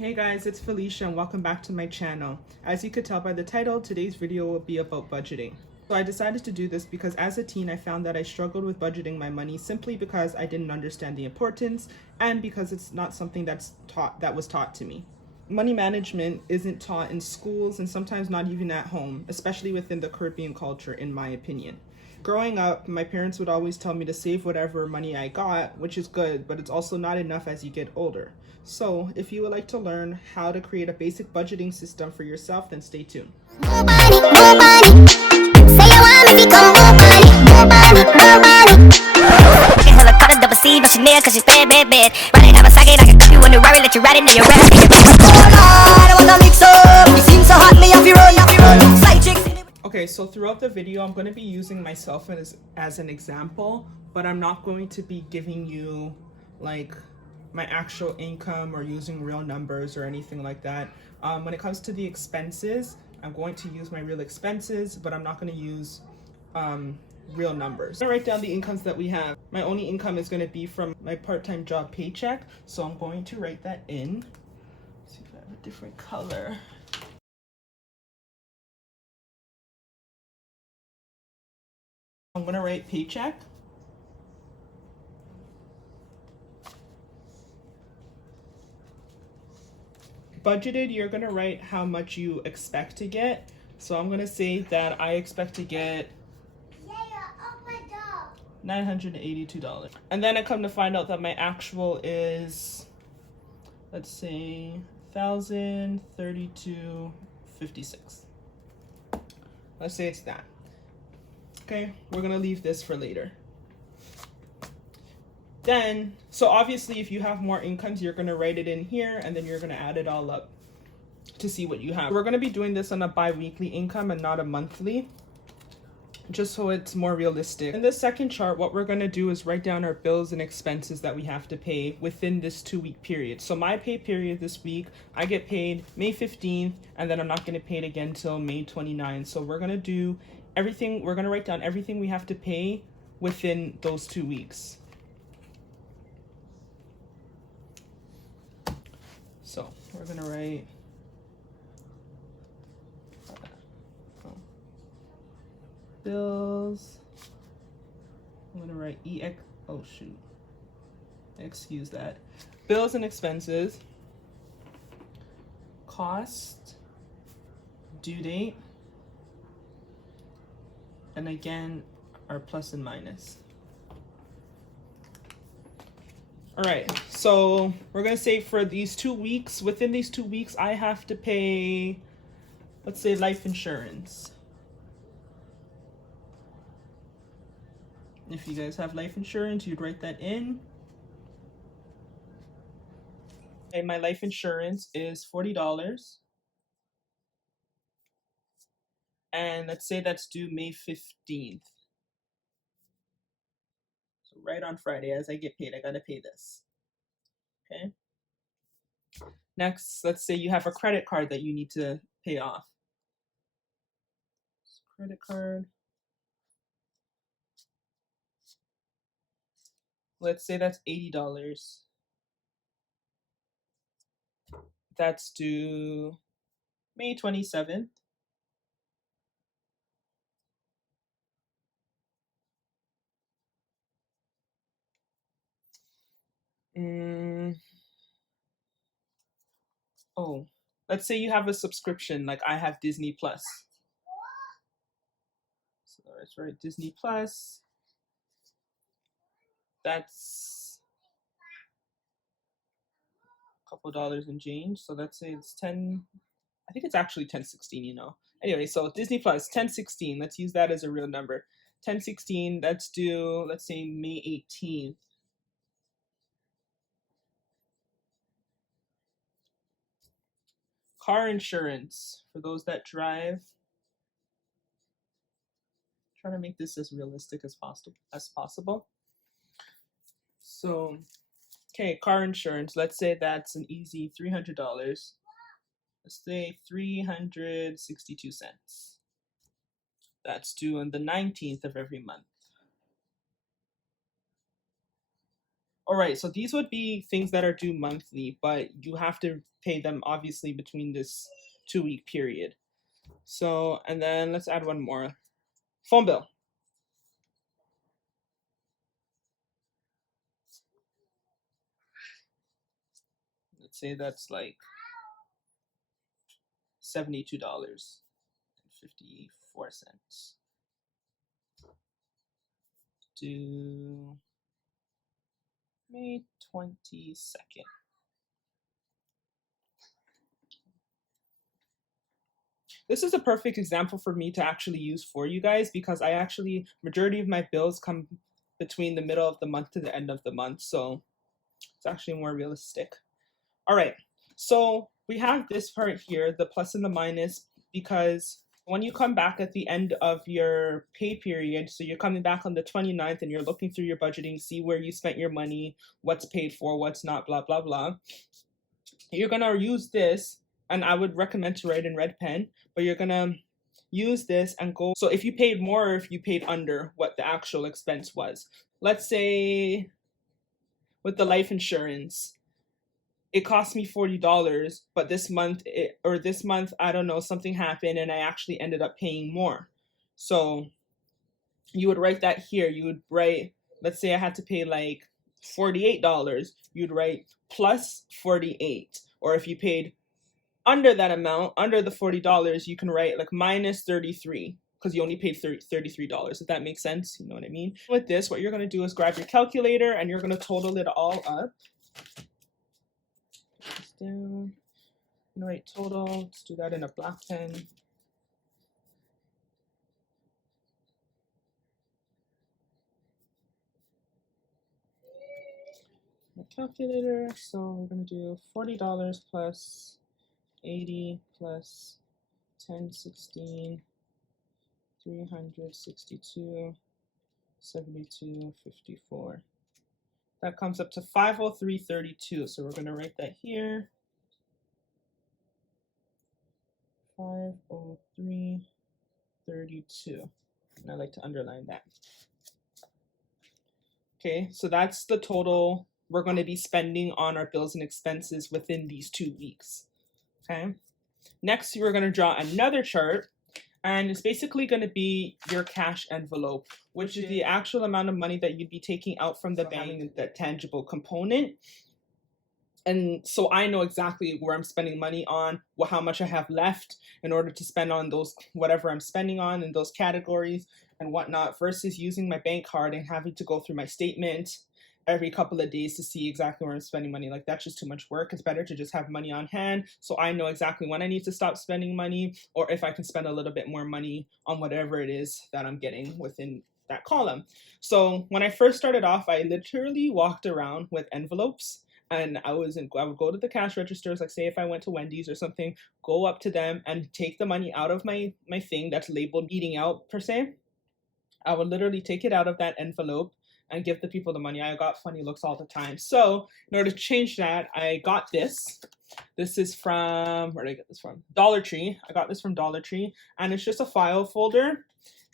Hey guys, it's Felicia and welcome back to my channel. As you could tell by the title, today's video will be about budgeting. So I decided to do this because as a teen I found that I struggled with budgeting my money simply because I didn't understand the importance and because it's not something that was taught to me. Money management isn't taught in schools and sometimes not even at home, especially within the Caribbean culture in my opinion. Growing up, my parents would always tell me to save whatever money I got, which is good, but it's also not enough as you get older. So, if you would like to learn how to create a basic budgeting system for yourself, then stay tuned. Okay, so throughout the video, I'm going to be using myself as an example, but I'm not going to be giving you like my actual income or using real numbers or anything like that. When it comes to the expenses, I'm going to use my real expenses, but I'm not going to use real numbers. I'm going to write down the incomes that we have. My only income is going to be from my part-time job paycheck, so I'm going to write that in. Let's see if I have a different color. I'm going to write paycheck. Budgeted, you're going to write how much you expect to get. So I'm going to say that I expect to get $982. And then I come to find out that my actual is, let's say, $1,032.56. Let's say it's that. Okay, we're going to leave this for later. Then, so obviously if you have more incomes, you're going to write it in here and then you're going to add it all up to see what you have. We're going to be doing this on a bi-weekly income and not a monthly, just so it's more realistic. In this second chart, what we're going to do is write down our bills and expenses that we have to pay within this 2-week period. So my pay period this week, I get paid May 15th, and then I'm not going to pay it again till May 29th. So we're going to do everything, we're going to write down everything we have to pay within those 2 weeks. So we're going to write bills. I'm going to write excuse that. Bills and expenses, cost, due date, and again, our plus and minus. All right, so we're going to say for these 2 weeks, within these 2 weeks, I have to pay, let's say, life insurance. If you guys have life insurance, you'd write that in. Okay, my life insurance is $40. And let's say that's due May 15th. So right on Friday, as I get paid, I gotta pay this. Okay. Next, let's say you have a credit card that you need to pay off. Credit card. Let's say that's $80. That's due May 27th. Oh, let's say you have a subscription, like I have Disney Plus. So let's write Disney Plus. That's a couple dollars in change. So let's say it's 10. I think it's actually 1016, you know. Anyway, so Disney Plus, 1016. Let's use that as a real number. 1016, that's due, let's say, May 18th. Car insurance, for those that drive. Trying to make this as realistic as possible. So, okay, car insurance. Let's say that's an easy $300. Let's say 362 cents. That's due on the 19th of every month. All right, so these would be things that are due monthly, but you have to pay them obviously between this 2-week period. So, and then let's add one more. Phone bill. Let's say that's like $72.54. Due May 22nd. This is a perfect example for me to actually use for you guys because I actually, majority of my bills come between the middle of the month to the end of the month. So it's actually more realistic. All right, so we have this part here, the plus and the minus, because when you come back at the end of your pay period, so you're coming back on the 29th and you're looking through your budgeting, see where you spent your money, what's paid for, what's not, blah, blah, blah. You're gonna use this, and I would recommend to write in red pen, but you're gonna use this and go. So if you paid more or if you paid under what the actual expense was. Let's say with the life insurance, it cost me $40, but this month I don't know, something happened and I actually ended up paying more. So you would write that here. You would write, let's say I had to pay like $48, you'd write plus 48. Or if you paid under that amount, under the $40, you can write like minus 33 because you only paid $33, if that makes sense. You know what I mean? With this, what you're going to do is grab your calculator and you're going to total it all up. Down. You know, write total. Let's do that in a black pen. My calculator. So we're gonna do $40 plus 80 plus 1016 362 72.54. That comes up to 503.32. So we're gonna write that here. 503.32. And I like to underline that. Okay, so that's the total we're going to be spending on our bills and expenses within these 2 weeks. Okay, next we're going to draw another chart, and it's basically going to be your cash envelope, which is the actual amount of money that you'd be taking out from the bank, that tangible component. And so I know exactly where I'm spending money on, how much I have left in order to spend on those, whatever I'm spending on in those categories and whatnot, versus using my bank card and having to go through my statement every couple of days to see exactly where I'm spending money. Like, that's just too much work. It's better to just have money on hand so I know exactly when I need to stop spending money, or if I can spend a little bit more money on whatever it is that I'm getting within that column. So when I first started off, I literally walked around with envelopes. And I would go to the cash registers, like say if I went to Wendy's or something, go up to them and take the money out of my thing that's labeled eating out per se. I would literally take it out of that envelope and give the people the money. I got funny looks all the time. So in order to change that, I got this. This is from, where did I get this from? Dollar Tree. I got this from Dollar Tree, and it's just a file folder.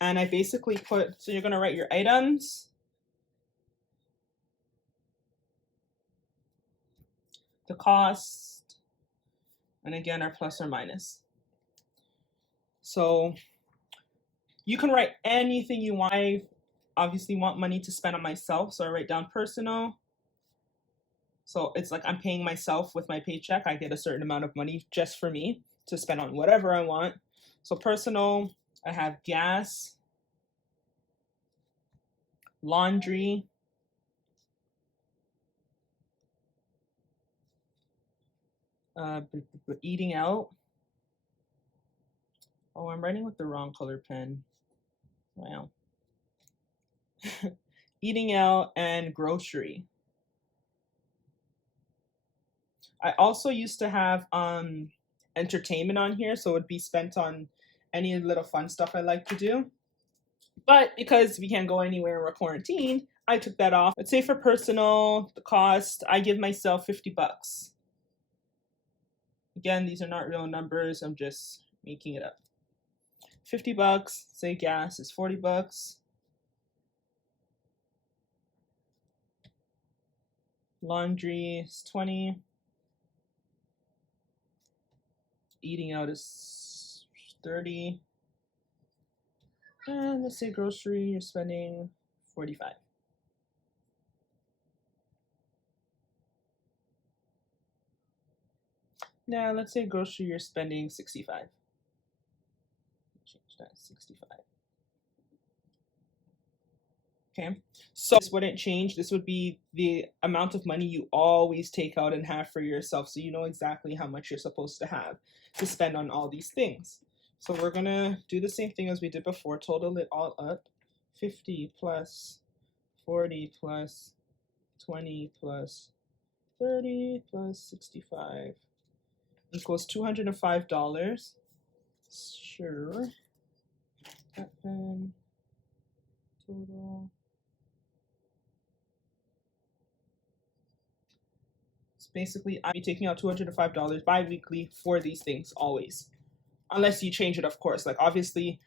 And I basically put, so you're gonna write your items, the cost, and again our plus or minus. So you can write anything you want. I obviously want money to spend on myself, so I write down personal. So it's like I'm paying myself with my paycheck. I get a certain amount of money just for me to spend on whatever I want. So personal, I have gas, laundry, eating out. Oh, I'm writing with the wrong color pen. Wow. Eating out and grocery. I also used to have entertainment on here, so it would be spent on any little fun stuff I like to do. But because we can't go anywhere and we're quarantined, I took that off. Let's say for personal, the cost, I give myself 50 bucks. Again, these are not real numbers, I'm just making it up. 50 bucks, say gas is 40 bucks. Laundry is 20. Eating out is 30. And let's say grocery, you're spending 45. Now let's say grocery, you're spending 65. Change that, 65. Okay, so this wouldn't change. This would be the amount of money you always take out and have for yourself, so you know exactly how much you're supposed to have to spend on all these things. So we're gonna do the same thing as we did before, total it all up. 50 plus 40 plus 20 plus 30 plus 65 equals $205. Sure. And total. So basically, I'll be taking out $205 bi-weekly for these things always. Unless you change it, of course. Like, obviously,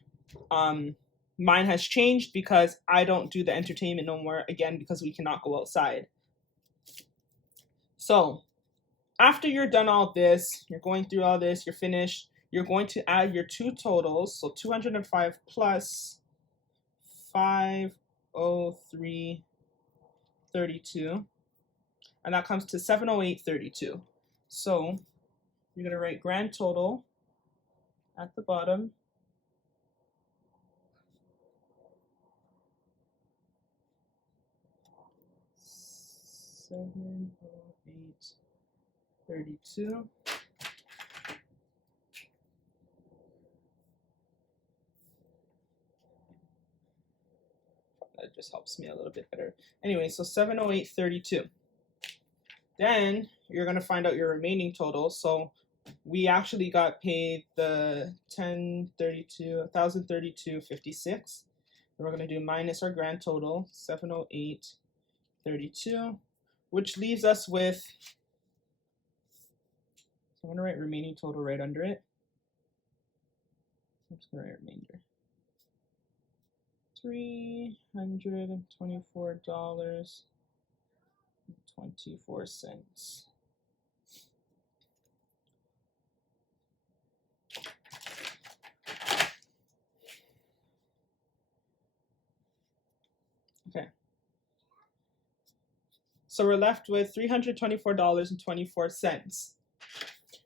mine has changed because I don't do the entertainment no more, again, because we cannot go outside. So after you're done all this, you're going through all this, you're finished, you're going to add your two totals. So 205 plus 503.32, and that comes to 708.32. So you're going to write grand total at the bottom. $708.32. That just helps me a little bit better. Anyway, so 708.32. Then you're gonna find out your remaining total. So we actually got paid the 1,032.56. We're gonna do minus our grand total, 708.32, which leaves us with, so I'm gonna write remaining total right under it. I'm just gonna write remainder. $324.24. Okay. So we're left with $324.24.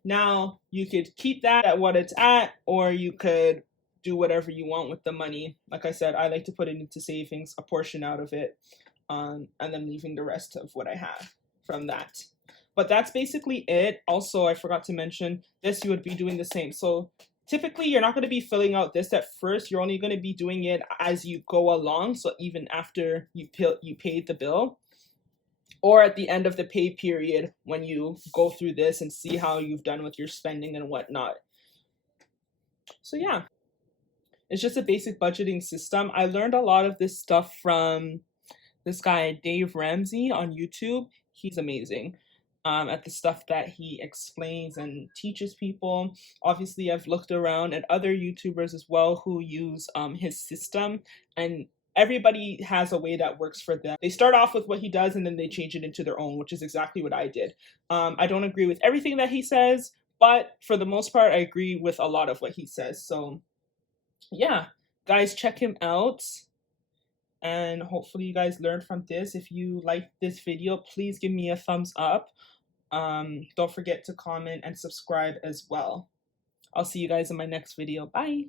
Now you could keep that at what it's at, or you could do whatever you want with the money. Like I said, I like to put it into savings, a portion out of it, and then leaving the rest of what I have from that. But that's basically it. Also, I forgot to mention this, you would be doing the same. So typically you're not going to be filling out this at first. You're only going to be doing it as you go along. So even after you paid the bill, or at the end of the pay period when you go through this and see how you've done with your spending and whatnot. So yeah, it's just a basic budgeting system. I learned a lot of this stuff from this guy, Dave Ramsey, on YouTube. He's amazing at the stuff that he explains and teaches people. Obviously, I've looked around at other YouTubers as well who use his system, and everybody has a way that works for them. They start off with what he does and then they change it into their own, which is exactly what I did. I don't agree with everything that he says, but for the most part, I agree with a lot of what he says. So yeah, guys, check him out. And hopefully you guys learned from this. If you liked this video, please give me a thumbs up. Don't forget to comment and subscribe as well. I'll see you guys in my next video. Bye.